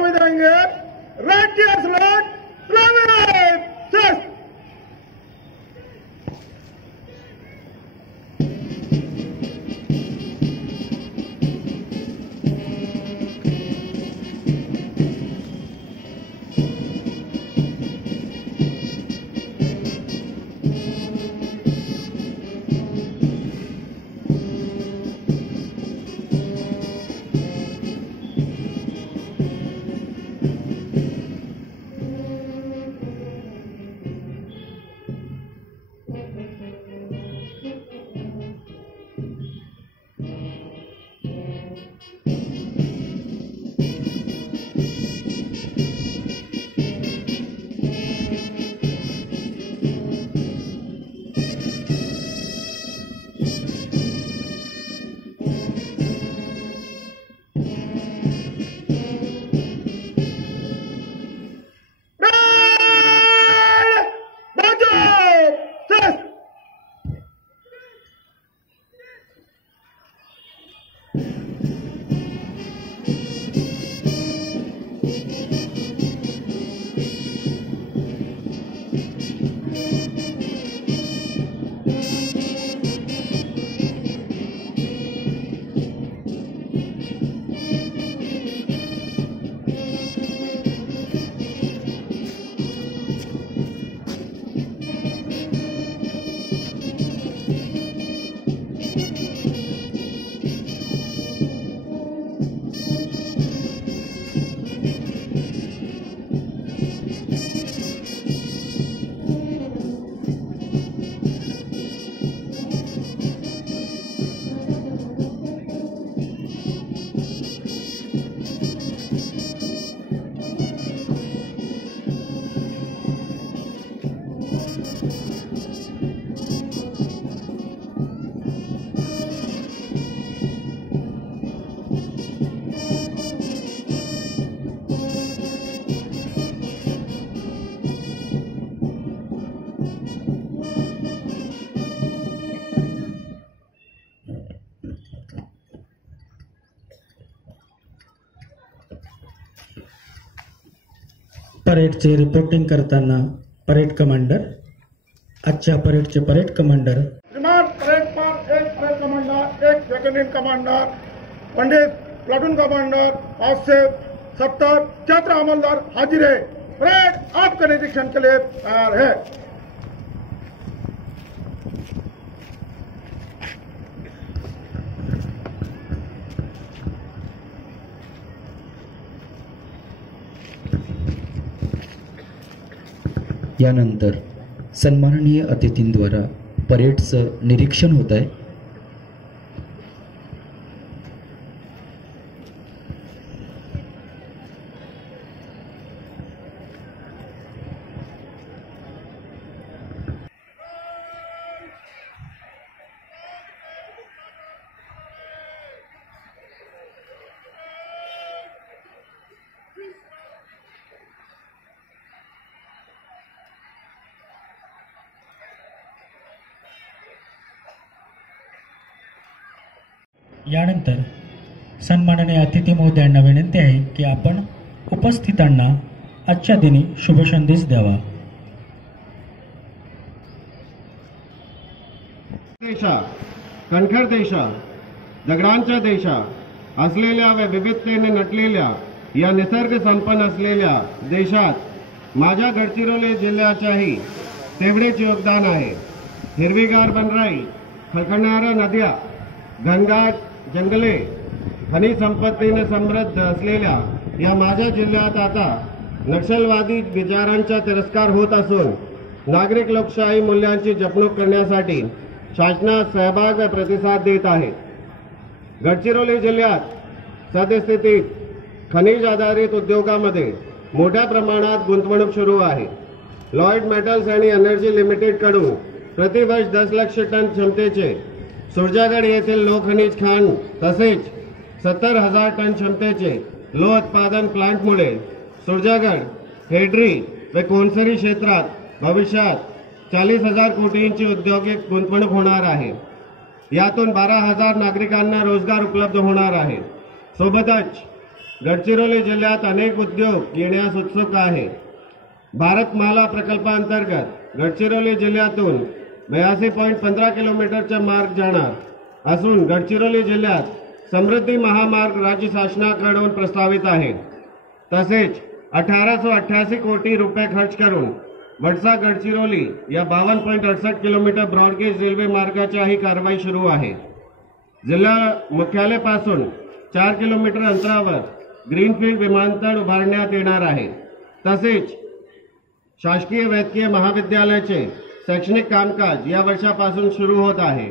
सलामी देंगे। रेड की सलाम सलामी। परेडचे रिपोर्टिंग करताना परेड कमांडर, आजच्या परेडचे परेड कमांडर परेड पर एक परेड कमांडर, एक second commander, Pandit platoon commander, 5 से 70 छात्र अमलदार हाजिर है। परेड आपके निरीक्षण के लिए तैयार है। यानंतर सन्माननीय अतिथींद्वारा परेडचं निरीक्षण होत आहे। यानंतर सन्माननीय अतिथी महोदयांना विनंती आहे की आपण उपस्थितांना आजच्या दिनी शुभ संदेश द्यावा। देशा, कणखर देशा, दगडांच्या देशा असलेल्या व विविधतेने नटलेल्या या निसर्ग संपन्न असलेल्या देशात माझ्या गडचिरोली जिल्ह्याच्याही तेवढेच योगदान आहे। हिरवीगार बनराई, खळखळणाऱ्या नद्या, घनदाट जंगले, खनिज संपत्तीने समृद्ध असलेल्या या माझ्या जिल्ह्यात आता नक्षलवादी विचारांचा तिरस्कार होत असून नागरिक लोकशाही मूल्यांची जपणूक करण्यासाठी शासनात सहभाग व प्रतिसाद देत आहे। गडचिरोली जिल्ह्यात सद्यस्थितीत खनिज आधारित उद्योगामध्ये मोठ्या प्रमाणात गुंतवणूक सुरू आहे। लॉयड मेटल्स आणि एनर्जी लिमिटेड कडून प्रतिवर्ष 10 लाख टन क्षमतेचे सुरजागड येथील लोहखनिज खाण तसेच 70,000 टन क्षमतेचे लोह उत्पादन प्लांटमुळे सुरजागड, हेड्री व कोनसरी क्षेत्रात भविष्यात 40,000 कोटींची औद्योगिक गुंतवणूक होणार आहे। यातून 12,000 नागरिकांना रोजगार उपलब्ध होणार आहे। सोबतच गडचिरोली जिल्ह्यात अनेक उद्योग येण्यास उत्सुक आहे. भारतमाला प्रकल्पांतर्गत गडचिरोली जिल्ह्यातून 82.15 किलोमीटरचा मार्ग जाणार असून गडचिरोली जिल्ह्यात समृद्धी महामार्ग राज्य शासनाकडून प्रस्तावित आहे. तसेच 1888 कोटी रुपये खर्च करून वडसा गडचिरोली या 52.68 किलोमीटर ब्रॉडगेज रेल्वे मार्गाच्याही कारवाई सुरू आहे. जिल्हा मुख्यालयापासून 4 किलोमीटर अंतरावर ग्रीनफील्ड विमानतळ उभारण्यात येणार आहे. तसेच शासकीय वैद्यकीय महाविद्यालयाचे शैक्षणिक कामकाज या वर्षापासून सुरू होत आहे.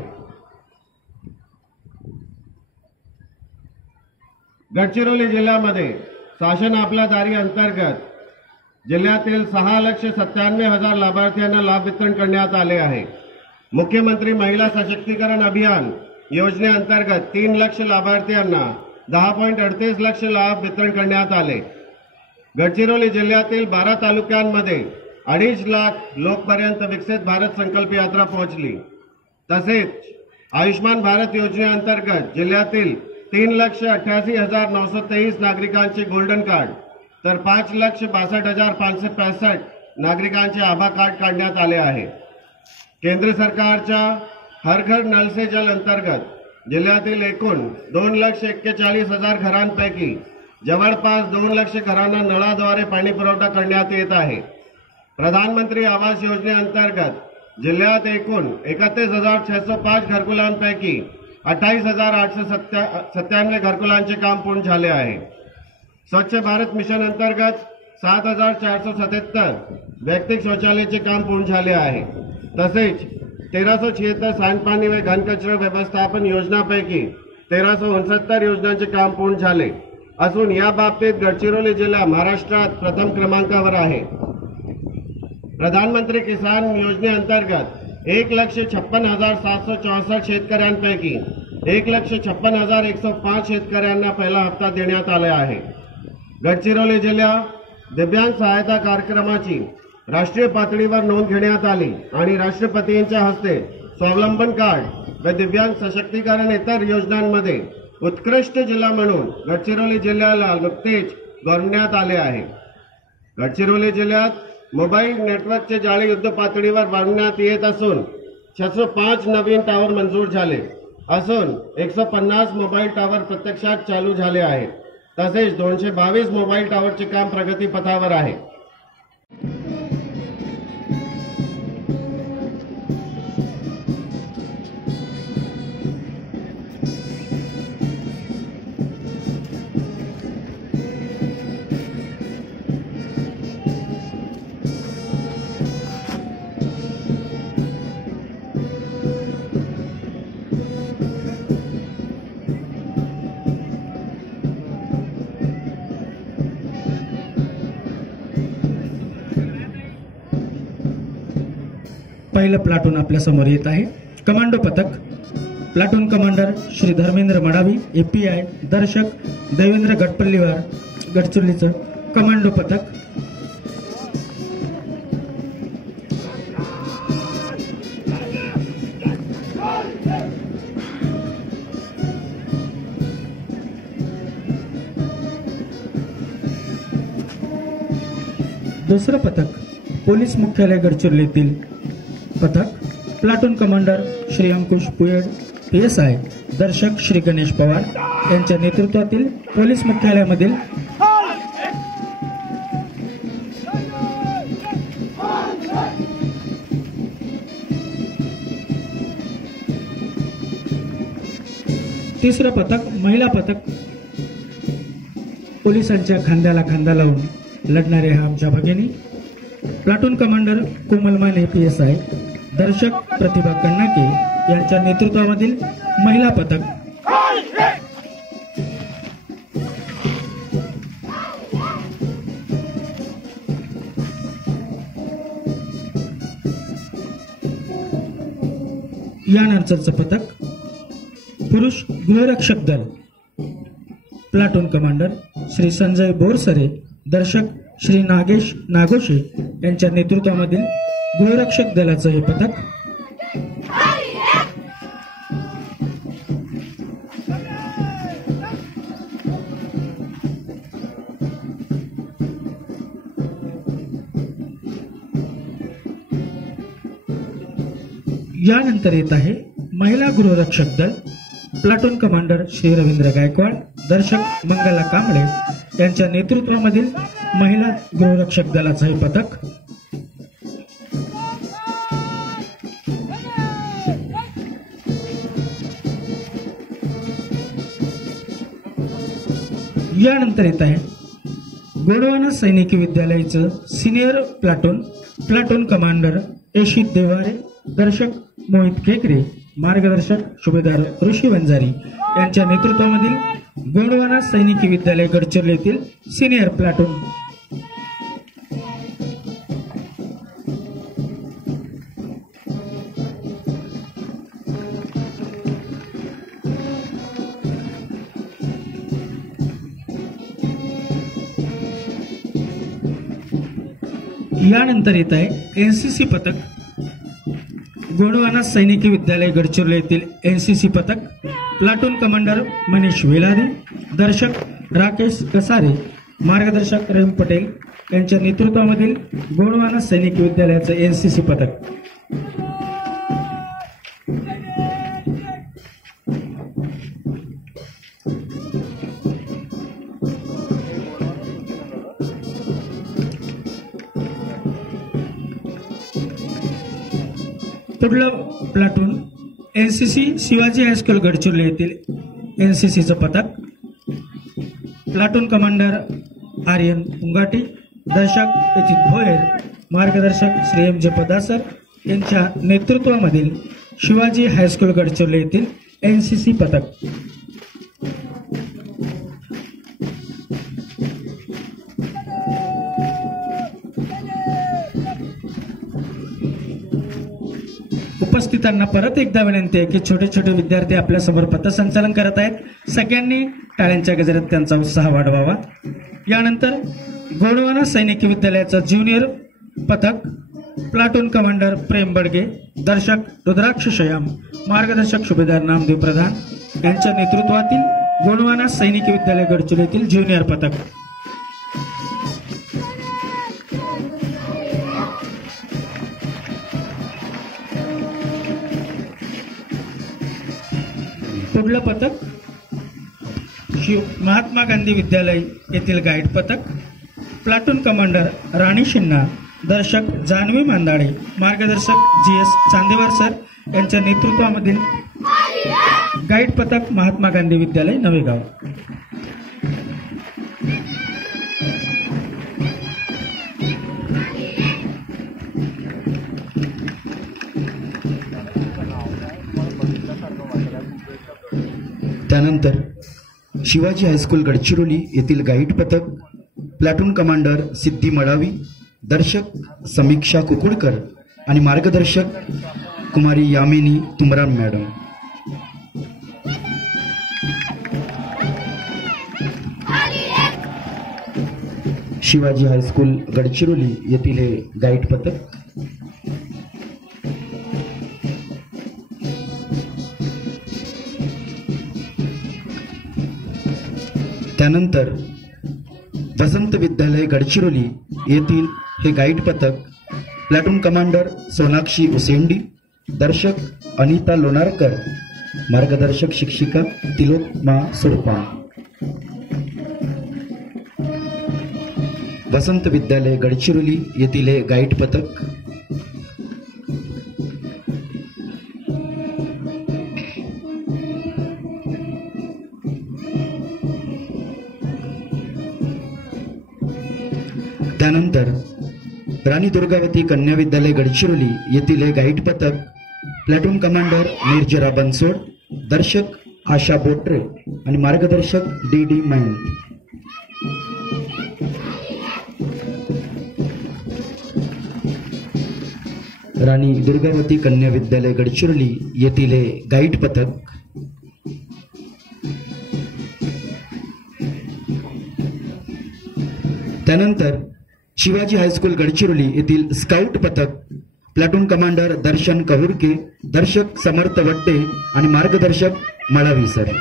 गडचिरोली जिल्ह्यामध्ये शासन आपला दारी अंतर्गत जिल्ह्यातील 6,97,000 लाभार्थ्यांना लाभ वितरण करण्यात आले आहे. मुख्यमंत्री महिला सशक्तीकरण अभियान योजनेअंतर्गत 3 लाख लाभार्थ्यांना 10.38 लाख लाभ वितरण करण्यात आले. गडचिरोली जिल्ह्यातील 12 तालुक्यांमध्ये 2.5 लाख लोकपर्यंत विकसित भारत संकल्प यात्रा पोहोचली. तसेच आयुष्मान भारत योजनेअंतर्गत जिल्ह्यातील 3,88,923 नागरिकांचे गोल्डन कार्ड तर 5,62,565 नागरिकांचे आभा कार्ड काढण्यात आले आहे. केंद्र सरकारच्या हर घर नल से जल अंतर्गत जिल्ह्यातील एकूण 2,41,000 घरांपैकी जवळपास 2 लाख घरांना नळाद्वारे पाणी पुरवठा करण्यात येत आहे. प्रधानमंत्री आवास योजनेअंतर्गत जिल्ह्यात एकूण 31,605 घरकुलांपैकी 28,897 घरकुलांचे काम पूर्ण झाले आहे. स्वच्छ भारत मिशन अंतर्गत 7,477 वैयक्तिक शौचालयाचे काम पूर्ण झाले आहे. तसेच 1,376 सांडपाणी व घनकचरा व्यवस्थापन योजनांपैकी 1,369 योजनांचे काम पूर्ण झाले असून या बाबतीत गडचिरोली जिल्हा महाराष्ट्रात प्रथम क्रमांकावर आहे. प्रधानमंत्री किसान योजनेअंतर्गत 1,56,764 शेतकऱ्यांपैकी 1,56,105 शेतकऱ्यांना पहिला हप्ता देण्यात आला आहे. गडचिरोली जिल्हा दिव्यांग सहायता कार्यक्रमाची राष्ट्रीय पातळीवर नोंद घेण्यात आली आणि राष्ट्रपतींच्या हस्ते स्वावलंबन कार्ड व दिव्यांग सशक्तीकरण इतर योजनांमध्ये उत्कृष्ट जिल्हा म्हणून गडचिरोली जिल्ह्याला नुकतेच गौरवण्यात आले आहे. गडचिरोली जिल्ह्यात मोबाईल नेटवर्कचे जाळे युद्ध पातळीवर वाढवण्यात येत असून 605 नवीन टावर मंजूर झाले असून 150 मोबाईल टावर प्रत्यक्षात चालू झाले आहेत. तसेच 222 मोबाईल टावरचे काम प्रगतीपथावर आहे. पहिलं प्लाटून आपल्या समोर येत आहे. कमांडो पथक platoon commander Shri Dharmendra Madavi API दर्शक देवेंद्र गटपल्लीवार गडचिरोलीचं कमांडो पथक. दुसरं पथक पोलीस मुख्यालय गडचिरोलीतील पथक प्लाटून कमांडर श्री अंकुश पुयड PSI दर्शक श्री गणेश पवार यांच्या नेतृत्वातील पोलीस मुख्यालयामधील तिसरं पथक महिला पथक पोलिसांच्या खांद्याला खांदा लावून लढणारे हा आमच्या भगिनी प्लाटून कमांडर कोमल माने PSI दर्शक प्रतिभा कन्नाके यांच्या नेतृत्वामधील महिला पथक. यानंतरचं पथक पुरुष गृहरक्षक दल प्लाटून कमांडर श्री संजय बोरसरे दर्शक श्री नागेश नागोशे यांच्या नेतृत्वामधील गृहरक्षक दलाचं हे पथक. यानंतर येत आहे महिला गृहरक्षक दल, प्लाटून कमांडर श्री रवींद्र गायकवाड, दर्शक मंगला कांबळे यांच्या नेतृत्वामधील महिला गृहरक्षक दलाचं हे पथक. यानंतर येत आहे गोंडवाना सैनिकी विद्यालयाचं सिनियर प्लाटून कमांडर एशित देवारे, दर्शक मोहित खेकरे, मार्गदर्शक सुभेदार ऋषी वंजारी यांच्या नेतृत्वामधील गोंडवाना सैनिकी विद्यालय गडचिरोली येथील सिनियर प्लाटून. यानंतर येत आहे एनसीसी पथक, गोंडवाना सैनिकी विद्यालय गडचिरोली येथील एनसीसी पथक, प्लाटून कमांडर मनीष वेलादी, दर्शक राकेश कसारे, मार्गदर्शक रहीम पटेल यांच्या नेतृत्वामधील गोंडवाना सैनिकी विद्यालयाचं एनसीसी पथक. पुढलं platoon NCC Shivaji high school Gadchiroli येथील एनसीसीचं पथक, प्लाटून कमांडर आर्यन उंगाटी, दर्शक यतीत भोयर, मार्गदर्शक श्री एम जे पदासर यांच्या नेतृत्वामधील शिवाजी हायस्कूल गडचिरोली येथील एनसीसी पथक. उपस्थितांना परत एकदा विनंती आहे की छोटे छोटे विद्यार्थी आपल्या समोर पथसंचलन करत आहेत. सगळ्यांनी टाळ्यांच्या गजरात त्यांचा उत्साह वाढवावा. यानंतर गोंडवाना सैनिकी विद्यालयाचं ज्युनियर पथक, प्लाटून कमांडर प्रेम बडगे, दर्शक रुद्राक्ष शयाम, मार्गदर्शक सुभेदार नामदेव प्रधान यांच्या नेतृत्वातील गोंडवाना सैनिकी विद्यालय गडचिरोली येथील ज्युनियर पथक. पुढलं पथक महात्मा गांधी विद्यालय येथील गाईड पथक, प्लाटून कमांडर राणी शिन्ना, दर्शक जान्हवी मांदाडे, मार्गदर्शक GS चांदेवार सर यांच्या नेतृत्वामधील गाईड पथक महात्मा गांधी विद्यालय नवेगाव. त्यानंतर शिवाजी हायस्कूल गडचिरोली येथील गाईड पथक, प्लाटून कमांडर सिद्धी मडावी, दर्शक समीक्षा कुकुडकर आणि मार्गदर्शक कुमारी यामिनी तुमरान मॅडम. शिवाजी हायस्कूल गडचिरोली येथील हे गाईड पथक. त्यानंतर वसंत विद्यालय गडचिरोली येथील हे गाईड पथक, प्लाटून कमांडर सोनाक्षी उसेंडी, दर्शक अनिता लोणारकर, मार्गदर्शक शिक्षिका तिलोत्मा सुरपान. वसंत विद्यालय गडचिरोली येथील हे गाईड पथक. त्यानंतर राणी दुर्गावती कन्या विद्यालय गडचिरोली येथील हे गाईड पथक, प्लाटून कमांडर निर्जरा बनसोड, दर्शक आशा बोट्रे आणि मार्गदर्शक DD मैन. राणी दुर्गावती कन्या विद्यालय गडचिरोली येथील हे गाईड पथक. त्यानंतर शिवाजी हायस्कूल गडचिरोली येथील स्काउट पथक, प्लाटून कमांडर दर्शन कहुरके, दर्शक समर्थ वट्टे आणि मार्गदर्शक मडावी सर.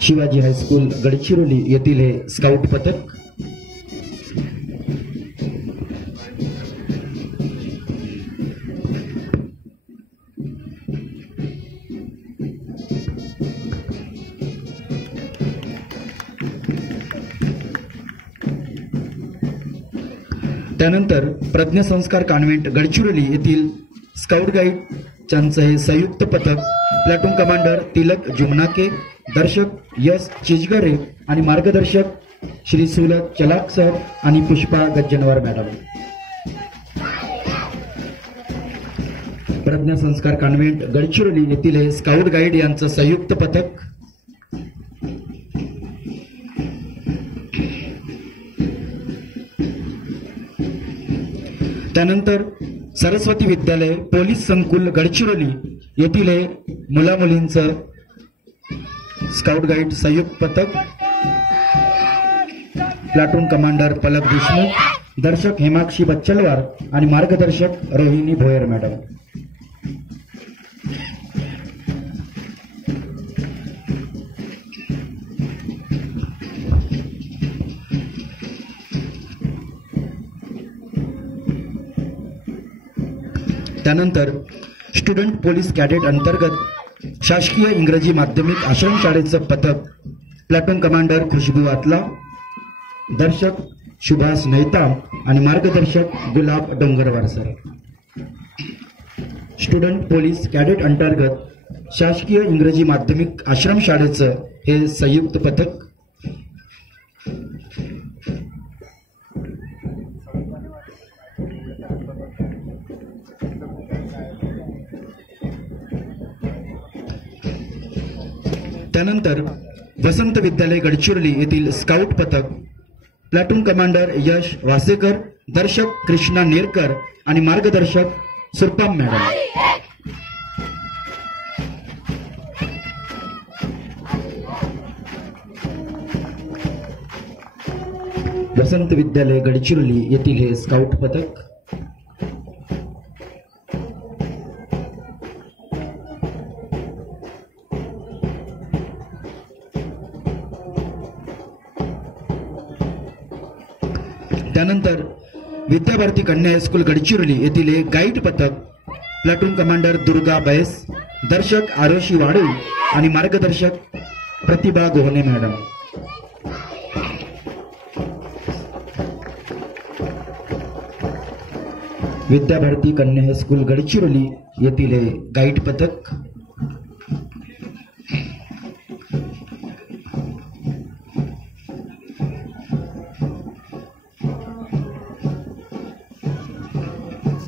शिवाजी हायस्कूल गडचिरोली येथील हे स्काउट पथक. त्यानंतर प्रज्ञासंस्कार कॉन्व्हेंट गडचिरोली येथील स्काउट गाईड त्यांचं हे संयुक्त पथक प्लाटून कमांडर तिलक जुमनाके, दर्शक यश चिजगरे आणि मार्गदर्शक श्री सुलत चलाक सर आणि पुष्पा गज्जनवर मॅडम. प्रज्ञासंस्कार कॉन्व्हेंट गडचिरोली येथील हे स्काउट गाईड यांचं संयुक्त पथक. त्यानंतर सरस्वती विद्यालय पोलीस संकुल गडचिरोली येथील हे मुला मुलींचं स्काउट गाईड संयुक्त पथक. प्लाटून कमांडर पलक देशमुख, दर्शक हेमाक्षी बच्चलवार आणि मार्गदर्शक रोहिणी भोयर मॅडम. त्यानंतर स्टुडंट पोलीस कॅडेट अंतर्गत शासकीय इंग्रजी माध्यमिक आश्रमशाळेचं पथक प्लाटून कमांडर खुशबू आतला, दर्शक सुभाष नैताम आणि मार्गदर्शक Gulab Dongarwar sir. Student police cadet अंतर्गत शासकीय इंग्रजी माध्यमिक आश्रमशाळेचं हे संयुक्त पथक. त्यानंतर वसंत विद्यालय गडचिरोली येथील स्काउट पथक प्लाटून कमांडर यश वासेकर, दर्शक कृष्णा नेरकर आणि मार्गदर्शक सुरपाम मॅडम. वसंत विद्यालय गडचिरोली येथील हे स्काउट पथक. त्यानंतर विद्याभारती कन्या हायस्कूल गडचिरोली येथील एक गाईड पथक प्लाटून कमांडर दुर्गा बैस, दर्शक आरोशी वाडू आणि मार्गदर्शक प्रतिभा गोहने मॅडम. विद्याभारती कन्या हायस्कूल गडचिरोली येथील हे गाईड पथक.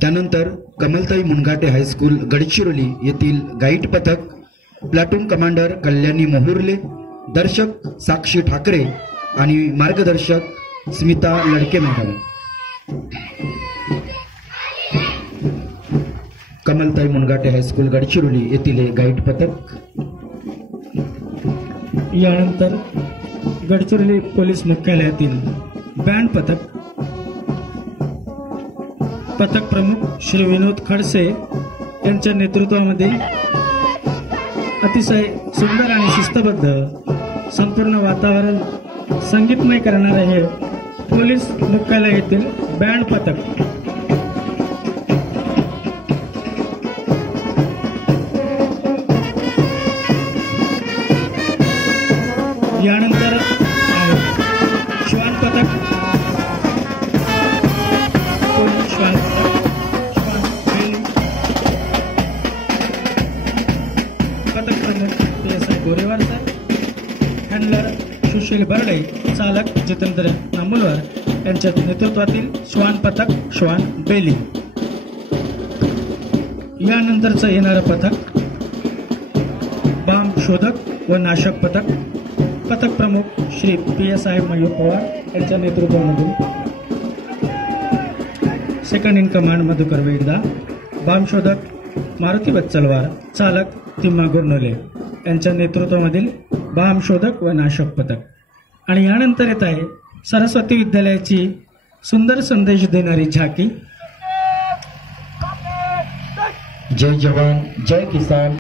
त्यानंतर कमलताई मुनघाटे हायस्कूल गडचिरोली येथील गाईड पथक प्लाटून कमांडर कल्याणी मोहुर्ले, दर्शक साक्षी ठाकरे आणि मार्गदर्शक स्मिता लडके मॅडम. कमलताई मुनघाटे हायस्कूल गडचिरोली येथील हे गाईड पथक. यानंतर गडचिरोली पोलीस मुख्यालयातील बँड पथक पथक प्रमुख श्री विनोद खडसे यांच्या नेतृत्वामध्ये अतिशय सुंदर आणि शिस्तबद्ध संपूर्ण वातावरण संगीतमय करणारे हे पोलीस मुख्यालय येथील बँड पथक. यानंतर श्वान पथक श्वान पथक प्रमुख PSI Gorewar sir, handler Sushil Barde, चालक जितेंद्र नामुलवार यांच्या नेतृत्वातील श्वान पथक श्वान बेली. यानंतरचं येणारं पथक बांब शोधक व नाशक पथक पथक प्रमुख श्री PSI मयूर पवार यांच्या नेतृत्वामधून सेकंड इन कमांड मधुकर वेगदा, बांब शोधक मारुती बच्चलवार, चालक तिम्मा गुरनोले यांच्या नेतृत्वामधील बांब शोधक व नाशक पथक. आणि यानंतर येत आहे सरस्वती विद्यालयाची सुंदर संदेश देणारी झाकी. जय जवान जय किसान.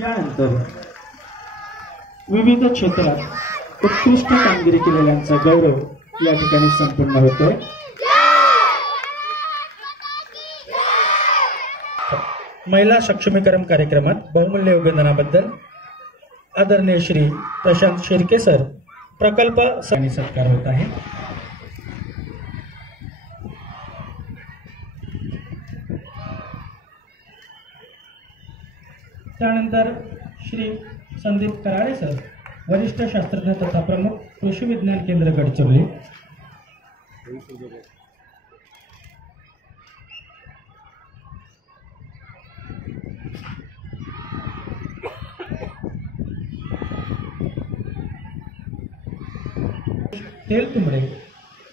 यानंतर विविध क्षेत्रात उत्कृष्ट कामगिरी केलेल्यांचा गौरव या ठिकाणी संपन्न होतोय. महिला सक्षमीकरण कार्यक्रमात बहुमूल्य योगदानाबद्दल आदरणीय श्री प्रशांत शिर्के सर प्रकल्प सत्कार होत आहे. त्यानंतर श्री संदीप कराळे सर वरिष्ठ शास्त्रज्ञ तथा प्रमुख कृषी विज्ञान केंद्र गडचिरोली. तेलतुंबडे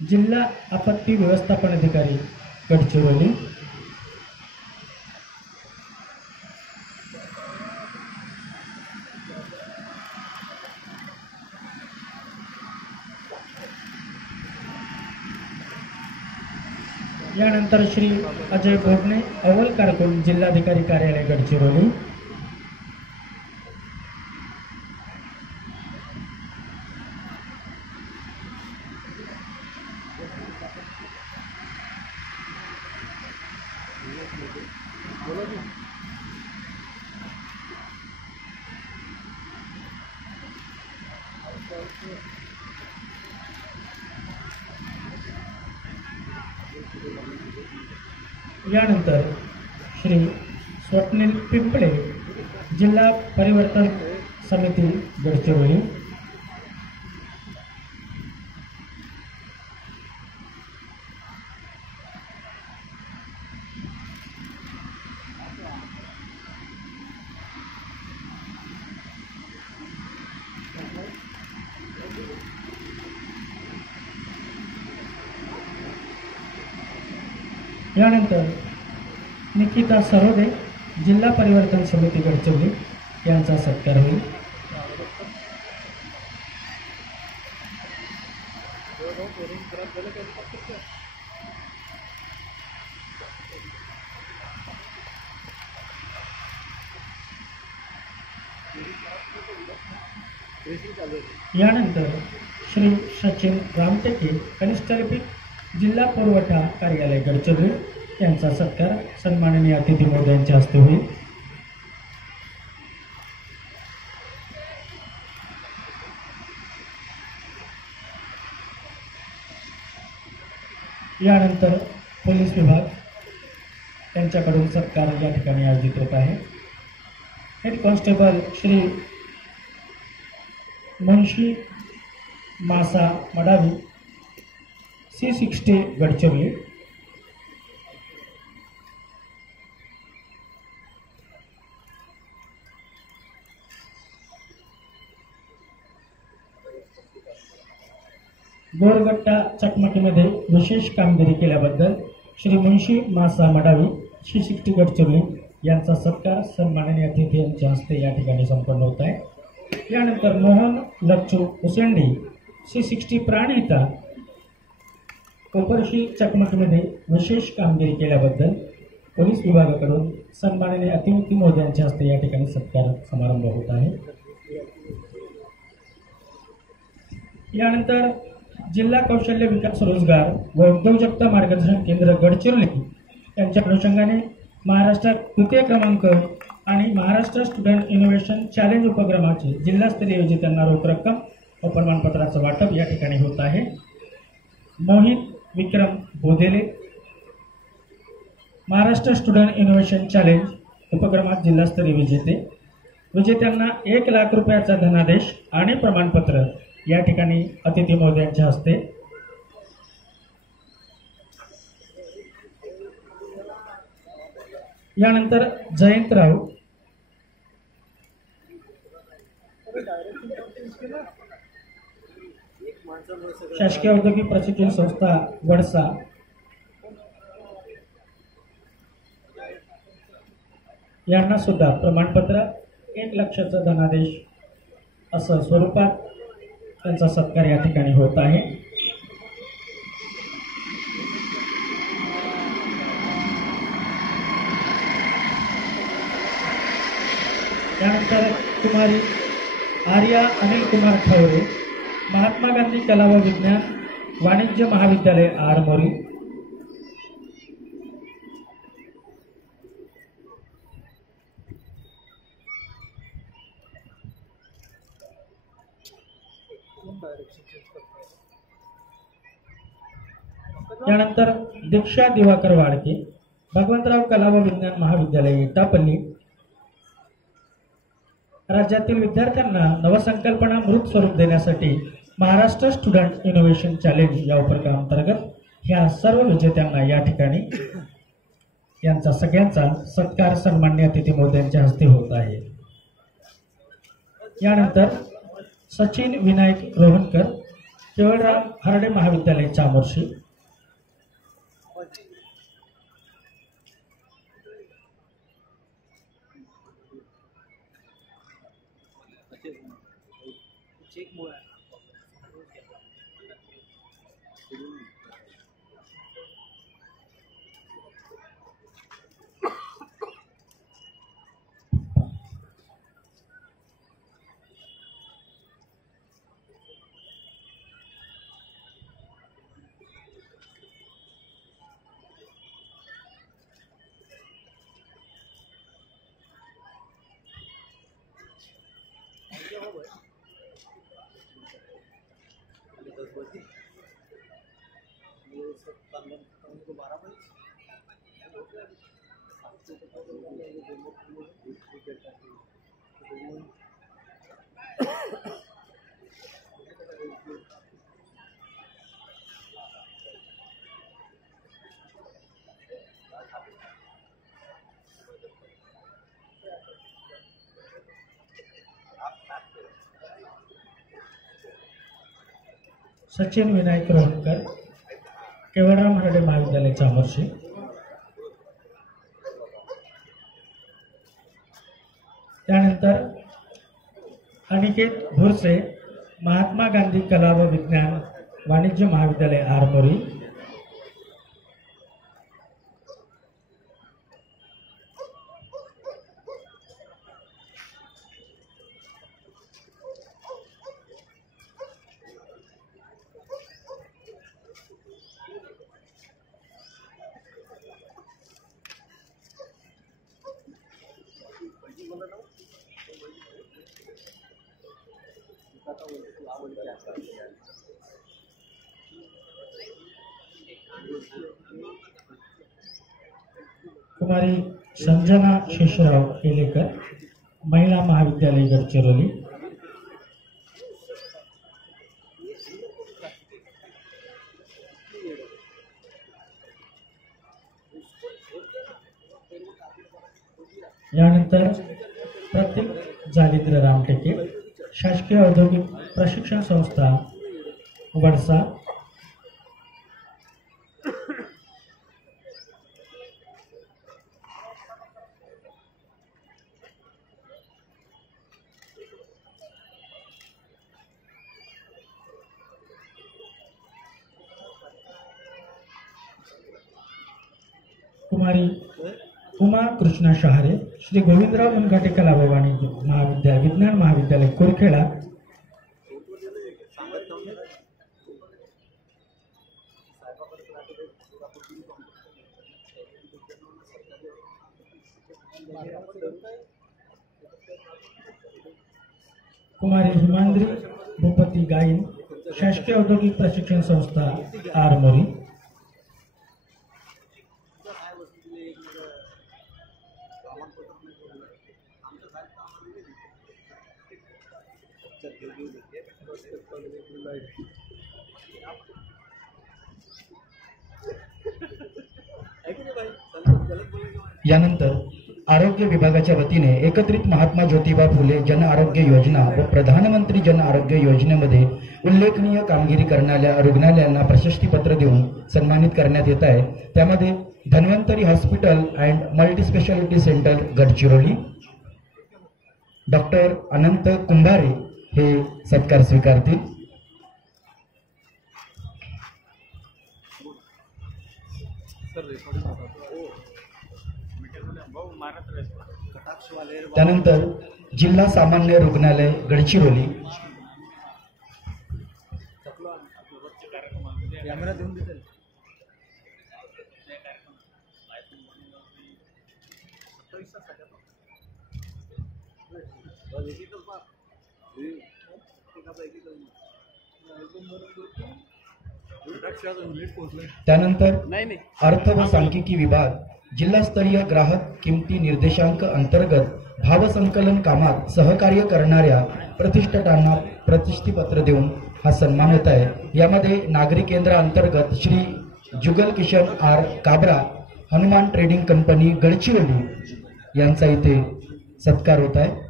जिल्हा आपत्ती व्यवस्थापन अधिकारी गडचिरोली. यानंतर श्री अजय भोगणे अव्वल कारकून जिल्हाधिकारी कार्यालय गडचिरोली. यानंतर श्री स्वप्नील पिंपळे जिल्हा परिवर्तन समिती गडचिरोली. यानंतर निकिता सरोदे जिल्हा परिवर्तन समिती गडचिरोली यांचा सत्कार होईल. यानंतर श्री सचिन रामटेके कनिष्ठ लिपिक जिल्हा पुरवठा कार्यालय गडचिरोली यांचा सत्कार सन्माननीय अतिथी महोदयांच्या हस्ते होईल. यानंतर पोलीस विभाग यांच्याकडून सत्कार या ठिकाणी आयोजित होत आहे. हेड कॉन्स्टेबल श्री मुंशी मासा मडावी C60 गडचिरोली. बोरगट्टा चकमकीमध्ये विशेष कामगिरी केल्याबद्दल श्री मुंशी मासा मडावी C60 गडचिरोली यांचा सत्कार सन्माननीय अतिथी यांच्या हस्ते या ठिकाणी संपन्न होत आहे. यानंतर मोहन लच्चू उसेंडी C60 प्राणहिता कोपरशी चकमकीमध्ये विशेष कामगिरी केल्याबद्दल पोलीस विभागाकडून सन्माननीय अतिथी महोदयांच्या हस्ते या ठिकाणी सत्कार समारंभ होत आहे. यानंतर जिल्हा कौशल्य विकास रोजगार व उद्योजकता मार्गदर्शन केंद्र गडचिरोली यांच्या अनुषंगाने महाराष्ट्रात तृतीय क्रमांक आणि महाराष्ट्र स्टुडंट इनोव्हेशन चॅलेंज उपक्रमाचे जिल्हास्तरीय विजेत्यांना रोख रक्कम व प्रमाणपत्राचं वाटप या ठिकाणी होत आहे. मोहित विक्रम बोधेले महाराष्ट्र स्टुडंट इनोव्हेशन चॅलेंज उपक्रमात जिल्हास्तरीय विजेत्यांना 1 लाख रुपयाचा धनादेश आणि प्रमाणपत्र या ठिकाणी अतिथी महोदयांच्या हस्ते. यानंतर जयंतराव शासकीय औद्योगिक प्रशिक्षण संस्था वडसा यांना सुद्धा प्रमाणपत्र 1 लाखाचा धनादेश असं स्वरूपात त्यांचा सत्कार या ठिकाणी होत आहे. त्यानंतर कुमारी आर्या अनिल कुमार ठवरे, महात्मा गांधी कला व विज्ञान वाणिज्य महाविद्यालय आरमोरी, यानंतर दीक्षा दिवाकर वाडके, भगवंतराव कला व विज्ञान महाविद्यालय इटापल्ली. राज्यातील विद्यार्थ्यांना नवसंकल्पना मृत स्वरूप देण्यासाठी महाराष्ट्र स्टुडंट इनोव्हेशन चॅलेंज या उपक्रमांतर्गत ह्या सर्व विजेत्यांना या ठिकाणी यांचा सगळ्यांचा सत्कार सन्मान्य अतिथी महोदयांच्या हस्ते होत आहे. यानंतर सचिन विनायक रोहनकर, केवळराम हरडे महाविद्यालय चामोर्शी, सचिन विनायक रोहनकर, केवळराम हरडे महाविद्यालय चामोर्शी, त्यानंतर अनिकेत भोरसे, महात्मा गांधी कला व विज्ञान वाणिज्य महाविद्यालय आरमोरी, कुमारी संजना शेषराव केलेकर, महिला महाविद्यालय गडचिरोली, यानंतर प्रतीक जालिंद्र रामटेके, शासकीय औद्योगिक प्रशिक्षण संस्था वडसा, कुमारी उमा कृष्णा शहारे, श्री गोविंदराव मुनघाटे कला व वाणिज्य महाविद्यालय विज्ञान महाविद्यालय कुरखेडा, कुमारी हिमांद्री भूपती गाईन, शासकीय औद्योगिक प्रशिक्षण संस्था आरमोरी, यानंतर आरोग्य विभागाच्या वतीने एकत्रित महात्मा ज्योतिबा फुले जन आरोग्य योजना व प्रधानमंत्री जन आरोग्य योजनेमध्ये उल्लेखनीय कामगिरी करणाऱ्या रुग्णालयांना प्रशस्तीपत्र देऊन सन्मानित करण्यात येत आहे. त्यामध्ये Dhanvantari hospital and multispeciality centre Gadchiroli, doctor Anant Kumbhare हे सत्कार स्वीकारतील. त्यानंतर जिल्हा सामान्य रुग्णालय गडचिरोली। त्यानंतर अर्थ व सांख्यिकी विभाग जिल्हास्तरीय ग्राहक किमती निर्देशांक अंतर्गत भावसंकलन कामात सहकार्य करणाऱ्या प्रतिष्ठानांना प्रतिष्ठीपत्र देऊन हा सन्मान होत आहे। यामध्ये नागरी केंद्र अंतर्गत Shri Jugal Kishan R Kabra Hanuman trading company Gadchiroli यांचा इथे सत्कार होत आहे।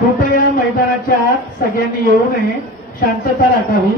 कृपया मैदानाच्या आत सगळ्यांनी येऊ नये, शांतता राखावी।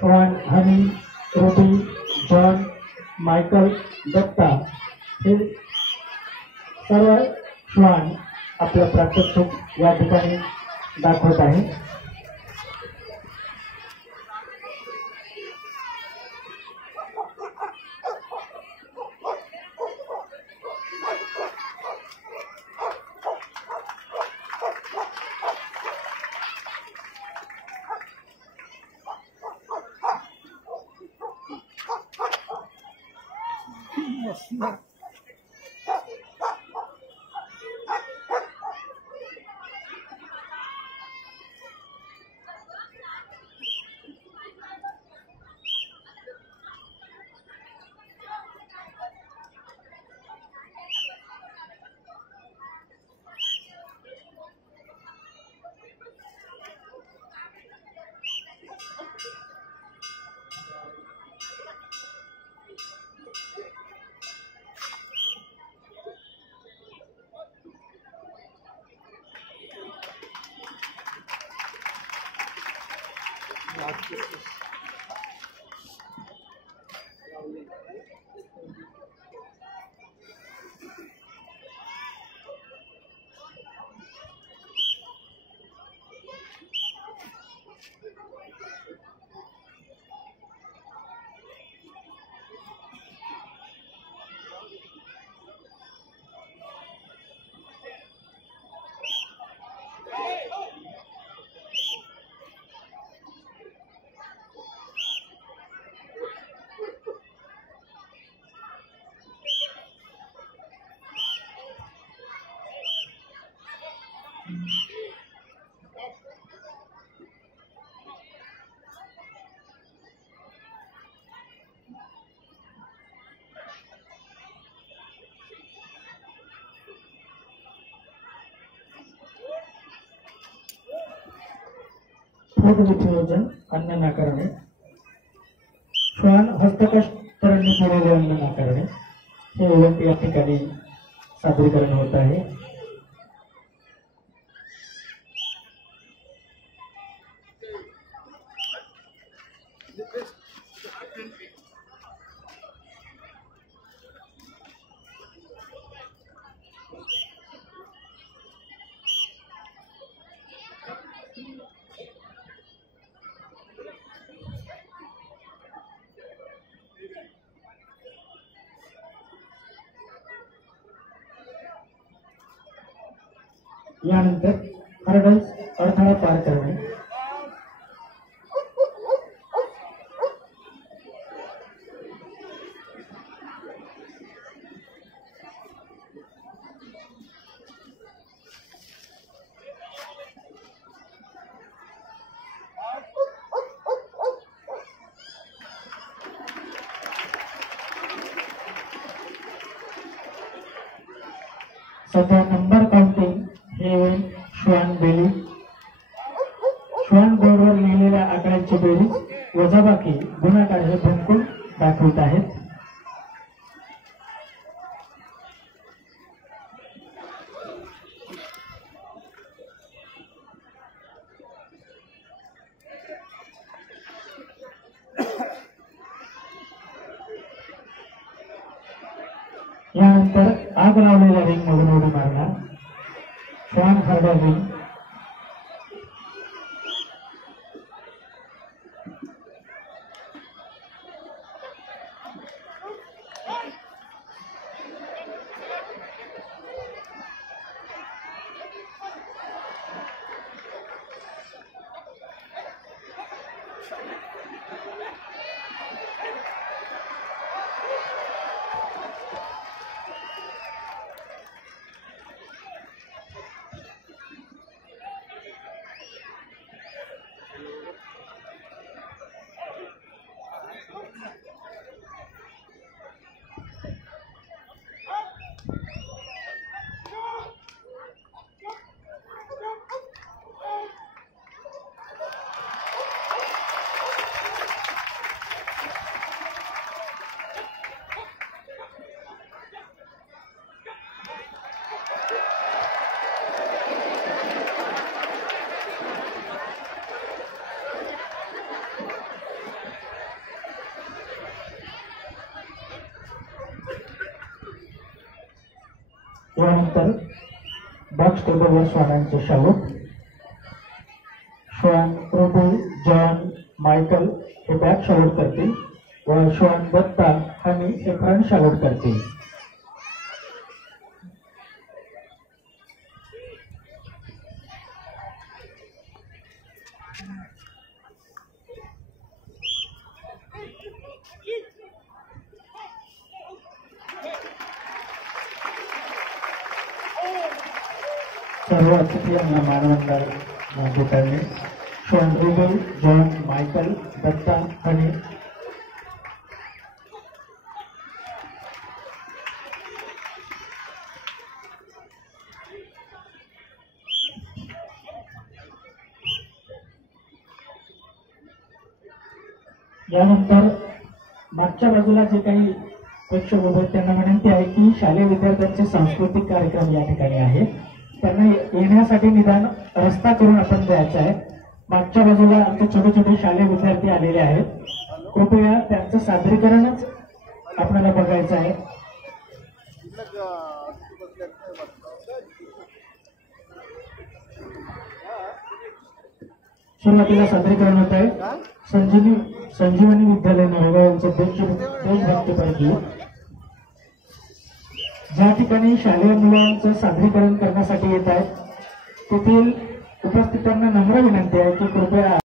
श्वान हनी, रुबी, जॉन, मायकल, दत्ता हे सर्व श्वान आपलं प्रात्यक्षिक या ठिकाणी दाखवत आहे। विनियोजन अन्न नाकारणे, श्वान हस्तकष्टांनी केलेले अन्न नाकारणे हे इव्हेंट या ठिकाणी सादरीकरण होत आहे। यानंतर हर्डल्स अडथळा पार करणे, सध्या नंबर काउंटिंग हे होईल श्वान बेली. श्वान बोर्डवर लिहिलेल्या आकड्यांची बेरीज वजाबाकी गुणाकार हे भुंकून दाखवित आहेत. यानंतर आग लावलेल्या रिंग मधून उडी मारणार श्वान हर्डल रिंग. यानंतर बॉक्स टेबलवर श्वानांचे शालूट. श्वान प्रभू, जॉन, मायकल हे बॅक शालूट करतील व श्वान दत्ता आणि हे फ्रंट शालूट करतील. सर्व अतिथीयांना मानवंदना देताना श्वान रुबल, जॉन, मायकल, दत्ता आणि यानंतर मागच्या बाजूला जे काही प्रेक्षक उभे आहेत त्यांना विनंती आहे की शालेय विद्यार्थ्यांचे सांस्कृतिक कार्यक्रम या ठिकाणी आहे, त्यांना येण्यासाठी निदान रस्ता करून आपण द्यायचा आहे. मागच्या बाजूला आमचे छोटे छोटे शालेय विद्यार्थी आलेले आहेत, कृपया त्यांचं सादरीकरणच आपल्याला बघायचं आहे. सुरुवातीला सादरीकरण होत आहे संजीवनी विद्यालय नळेगाव यांचं देशभक्तीपर गीत. ज्या ठिकाणी शालेय मुलांचं सादरीकरण करण्यासाठी येत आहेत तेथील उपस्थितांना नम्र विनंती आहे की कृपया